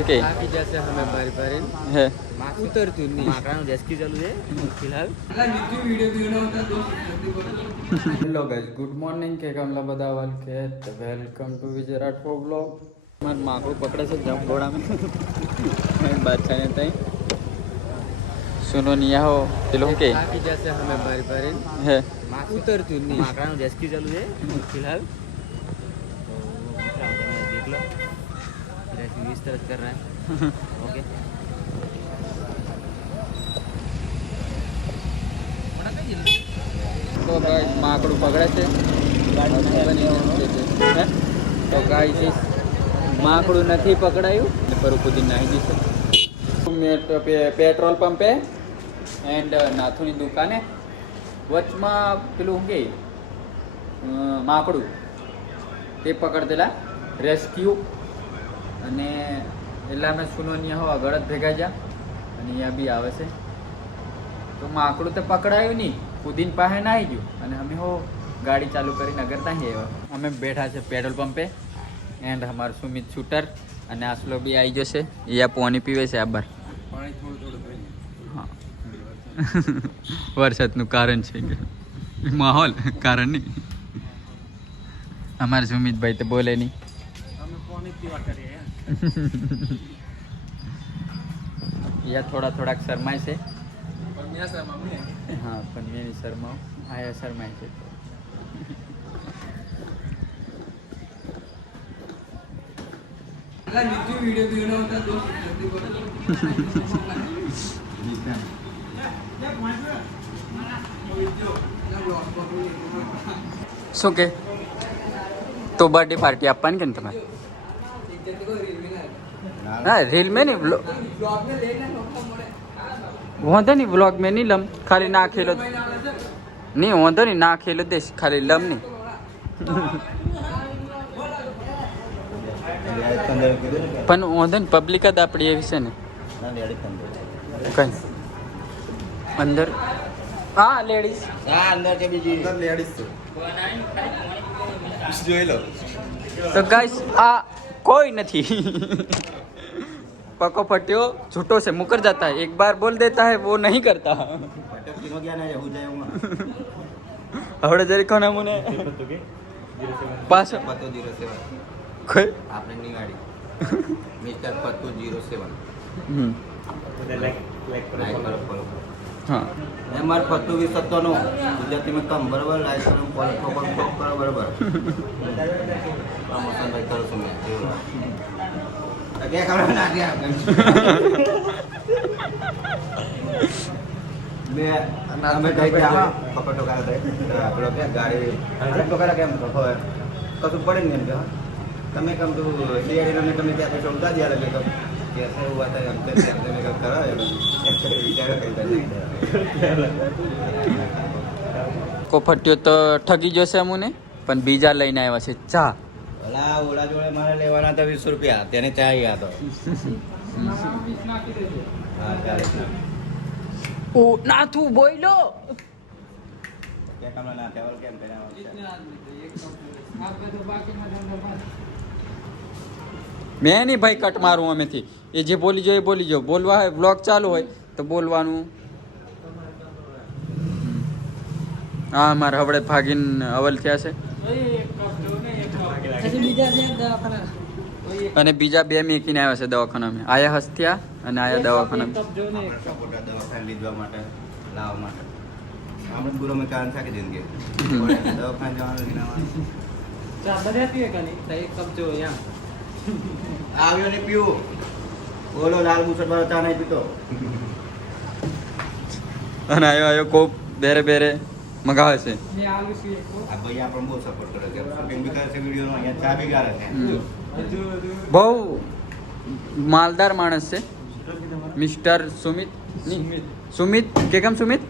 Okay બાકી જશે હમે બારી બારી હે ઉતરતું નહીં માકડાનું રેસ્ક્યુ ચાલુ છે ફિલહાલ હેલો ગાઈસ ગુડ મોર્નિંગ કે કમલા બધા વાલ કે welcome to Vijay Rathod blog માર માકડું પકડે છે જમ ગોળામાં બાદશાહ ને તઈ સુનો નિયા હો પેલો કે બાકી જશે હમે બારી બારી હે ઉતરતું નહીં માકડાનું રેસ્ક્યુ ચાલુ છે फिलहाल देख लो रेस्क्यू इस तरह कर रहा है ओके તો ગાઈસ માકડું પકડે છે હે તો ગાઈસ માકડું નથી પકડાયું પર કુદી નાહી જશે પેટ્રોલ પંપે એન્ડ નાથુની દુકાને વચમાં પેલું શું કે માકડું તે પકડતેલા રેસ્ક્યુ અને એટલા અમે સુનોનિયા હો આગળ જ ભેગા જ્યાં અને અહીંયા બી આવે છે તો માકડું તો પકડાયું નહીં કુદીન પાસે ના આવી ગયું અને અમે હો ગાડી ચાલુ કરીને અગર ત્યાં આવ્યા અમે બેઠા છે પેટ્રોલ પંપે એન્ડ અમારું સુમિત શૂટર અને આસલો બી આવી જશે એ આ પાણી પીવે છે આ બાર હા વરસાદનું કારણ છે માહોલ કારણ નહીં અમારે સુમિતભાઈ તો બોલે નહીં યા થોડાક શરમાય છે હા પણ મેની શરમાઓ આયા શરમાય છે શું કે તો બર્થડે પાર્ટી આપવાની કે ને તમારે હા રીલ में नहीं વાંધો નહીં વ્લોગ में नहीं લમ ખાલી ના ખેલો નહીં વાંધો નહીં ના ખેલો દેશ ખાલી લમ નહીં પણ વાંધો ને પબ્લિક જ આપણી એવી છે ને કઈ અંદર હા લેડીઝ હા અંદર કે બીજી લેડીઝ જોઈ લો તો ગાઈસ આ कोई नहीं पको फटियो झूठो से मुकर जाता है एक बार बोल देता है वो नहीं करता हवड़े जरी कोना मुने पास पत्तो 07 कोई આપણે ની ગાડી મિસ્ટર પત્તો 07 हाँ એ માર પત્તો 27 નો ગુજરાતીમાં કમ બરાબર લાઈક કરો ફોલો કરો બરાબર પ્રમોશન ભાઈ કરો તમે કે કામ ના ગયા મે અમે કઈ ગયા પકડો કાઢા દે આપણો કે ગાડી તો કરા કેમ હોય કશું પડે ને એમ કે તમે કમ તો સીઆઈડી ને તમે ત્યાં પૈસા ઉતા દિયા લગે તો कैसे हुआ था हमसे करने में करा है विचार को फट्यो तो ठगी जैसे अमुने पण बीजा लઈને આવ્યા છે ચા ઓલા જોડે મારે લેવાના હતા 20 રૂપિયા તેને ચા ગયા તો હા ચાલે ઓ ના તું બોયલો કે કામના ના ટેબલ કેમ કર્યા मैं नहीं भाई कट मारूं अमेથી એ જે બોલી જો એ બોલી જો બોલવા હોય વ્લોગ ચાલુ હોય તો બોલવાનું હા મારે હવડે ભાગીને અવલ થયા છે અને બીજા બે મેકીને આવ્યા છે દવાખાનામાં આયા હસ્ત્યા અને આયા દવાખાનામાં દવાખાને લીધવા માટે લાવવા માટે આપણે પૂરો મેં કારણ છે કે જિંદગી દવાખાને જવાનું ચા બધાતી કે નહીં તો એક કપ જો અહીંયા આવ્યો ને પીવું બોલો લાલ મુસળ વાળો ચા નહીં પીતો અને આયો કોપ બેરે મગાવે છે આ ભાઈ આપણને બહુ સપોર્ટ કરે છે શૂટિંગ બી કરે છે વિડીયોનો અહીંયા ચા બી ગાળે છે બહુ માલદાર માણસ છે મિસ્ટર સુમિત સુમિત કે કેમ સુમિત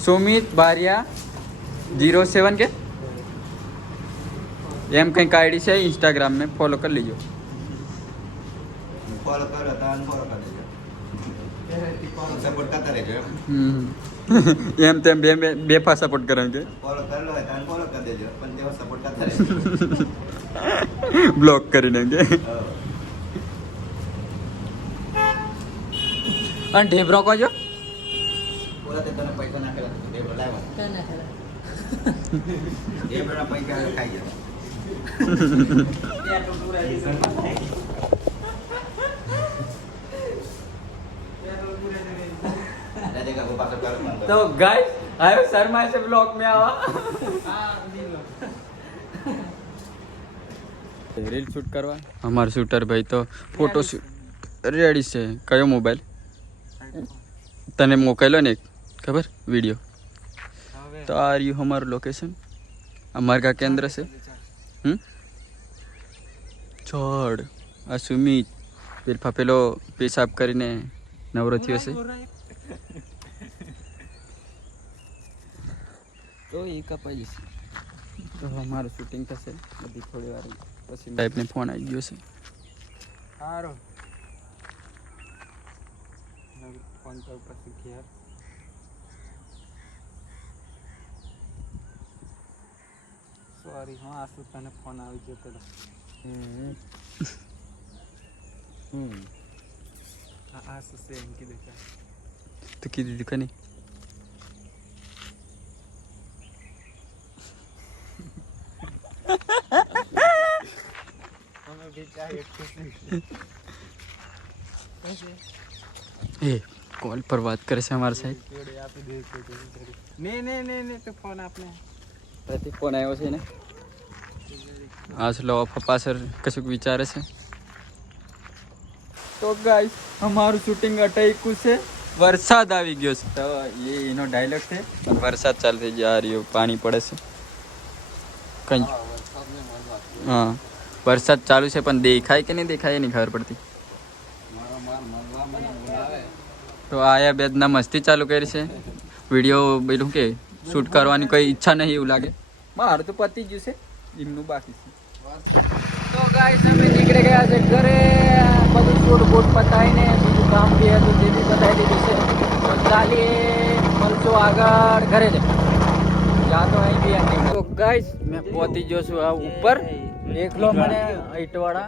सुमित बारिया 07 के एम कहीं का आईडी से इंस्टाग्राम में फॉलो कर लीजिए फॉलो कर देજો सपोर्ट करता રહેજો એમ તેમ બે ફા સપોર્ટ કરાંગે ફોલો કરેલો હોય તો ફોલો કરી દેજો પણ તેઓ સપોર્ટ કરતા રહેજો બ્લોક કરી નાખે. અને ઢેબરો કોજો બોલા તે તને પૈસા નાખેલા ઢેબરો લાવ્યો. ઢેબરા પૈસા ખાઈ ગયા. तो गाइस आयो शर्मा से ब्लॉग में आवा રીલ શૂટ કરવા. અમાર શૂટર ભાઈ તો ફોટો શૂટ રેડી છે. કયો મોબાઈલ તને મોકલ્યો ને ખબર वीडियो तो आ रही हमारा लोकेशन हमारे का केंद्र से छोड़ आ सुमित फिर फपेलो पेशाब કરીને નવરો થયો છે તો એ કપાઈ જશે. તો અમારું શૂટિંગ થશે બધી થોડી વાર પછી ટાઈપને ફોન આવી ગયો છે. સારો ફોન તો પછી ઘેર સોરી હા આસુ તને ફોન આવી ગયો પેલો આસુ છે એમ કીધું કે તો કીધી દીકરી અમે બેચારે ખુશી એ कॉल पर बात करे से हमारे साथ જોડે આપી દે તો નહીં તો ફોન આપને પ્રતિક ફોન આવ્યો છે ને આસલો પપ્પા સર કશું વિચારે છે. તો ગાઈસ અમારું શૂટિંગ અટક્યું છે. વરસાદ આવી ગયો છે તો એ એનો ડાયલોગ છે. વરસાદ ચાલુ થઈ જા રહ્યો પાણી પડે છે કઈ હા વરસાદ ચાલુ છે પણ દેખાય કે નહીં દેખાય નહીં ખબર પડતી. તો આયા બેદના મસ્તી ચાલુ કરી છે. વિડીયો પેલું કે શૂટ કરવાની કોઈ ઈચ્છા નહીં એવું લાગે. મારું તો પતી ગયું છે એમનું બાકી છે. તો ગાઈસ અમે નીકળી ગયા છે ઘરે. બધું શૂટ બૂટ પતાવીને બીજું કામ બી હતું તે બી પતાવી દીધું છે. તો ચાલીએ મળશું આગળ ઘરે જ યા તો અહીં બી એન્ડિંગ. તો ગાઈસ મેં પહોંચી ગયો છું આ ઉપર. એકલો મને ઈટવાળા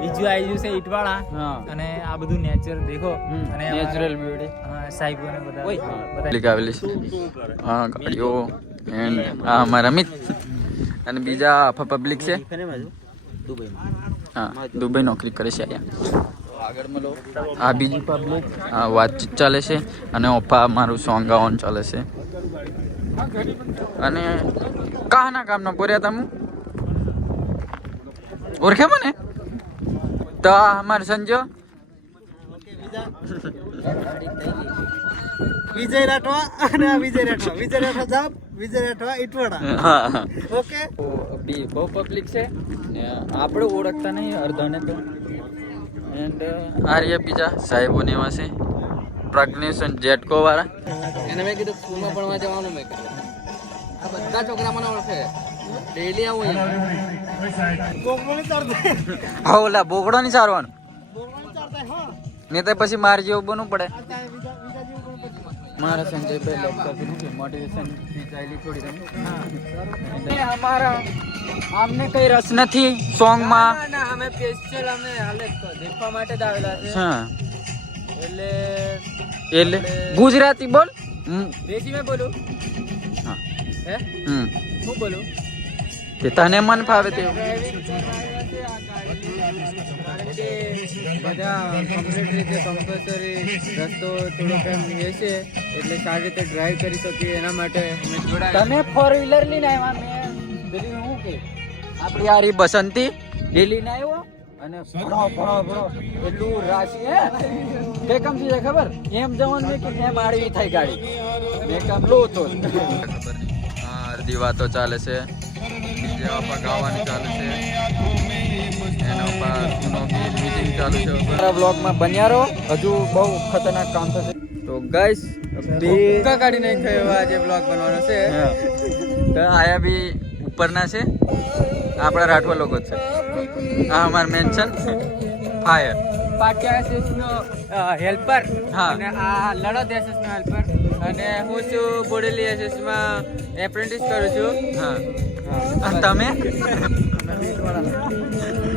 બીજું આવી ગયું છે ઈટવાળા હા અને આ બધું નેચર દેખો અને નેચરલ બ્યુટી સાહેબોને બધા આવેલી છે. હા ગાડીઓ એન્ડ આ અમારા અમિત અને બીજા પબ્લિક છે. હા દુબઈ નોકરી કરે છે અહીંયા. આગળ મળો આ બીજી પબ્લિક આ વાતચીત ચાલે છે અને ઓપા મારું સોંગ ગાવાનું ચાલે છે. અને કાના કામનો બોર્યા તમે ઓળખે મને તો અમારે સંજો વિજય રાઠવા અને વિજય રાઠવા જાપ વિજય રાઠવા ઈટવાડા હા ઓકે બહુ પબ્લિક છે ને આપણે ઓળખતા નહીં અડધાને તો. એન્ડ આર્ય બીજા સાહેબો ને એવા છે પ્રજ્ઞેશ જેટકો વાળા. એને મેં કીધું સ્કૂલમાં ભણવા જવાનું મેં કીધું આ બધા છોકરા મને ઓળખે ડેલી આવું હા ઓલા બોકડો નહીં સારવાનું નહીં તો પછી મારે જેવું બનવું પડે. મારા સંજયભાઈ લેપટોપ મોટિવેશન ચાલી થોડી રમી. અમારા આમને કઈ રસ નથી સોંગમાં. ના અમે સ્પેશિયલ અમે હાલે દેખવા માટે જ આવેલા છે હા એટલે ગુજરાતી બોલ. દેશી મેં બોલું હા હે હું બોલું તે તને મન ફાવે તે ડ્રાઇવિંગ બધા કમ્પ્લીટ રીતે કમ્પલસરી રસ્તો થોડો ટાઈમ રહેશે એટલે સારી રીતે ડ્રાઈવ કરી શકીએ એના માટે અમે થોડા તમે ફોર વ્હીલર લઈને આવ્યા. મેં પેલી શું કે આપણી આરી બસંતી એ લઈને આવ્યો અને ભણો એટલું રાશિ હે કે કમ છે ખબર એમ જવાનું કે એમ આડવી થાય ગાડી મેં કામ લો તો ખબર નહીં. હા અડધી વાતો ચાલે છે બીજા પર ગાવાનું ચાલે છે એના પર મીટિંગ ચાલુ છે. મારા બ્લોગમાં બન્યા રહો હજુ બહુ ખતરનાક કામ થશે. તો ગાઈસ ભૂક્કા કાઢી નહીં થયો આજે બ્લોગ બનાવવાનો છે તો આયા બી ઉપરના છે આપણા રાઠવા લોકો જ છે. આ અમાર મેન્શન ફાયર પાટિયા એસએસ નો હેલ્પર હા. અને આ લડત એસએસ નો હેલ્પર અને હું છું બોડેલી એસએસ માં એપ્રેન્ટિસ કરું છું હા અને તમે અમે પેટવાળા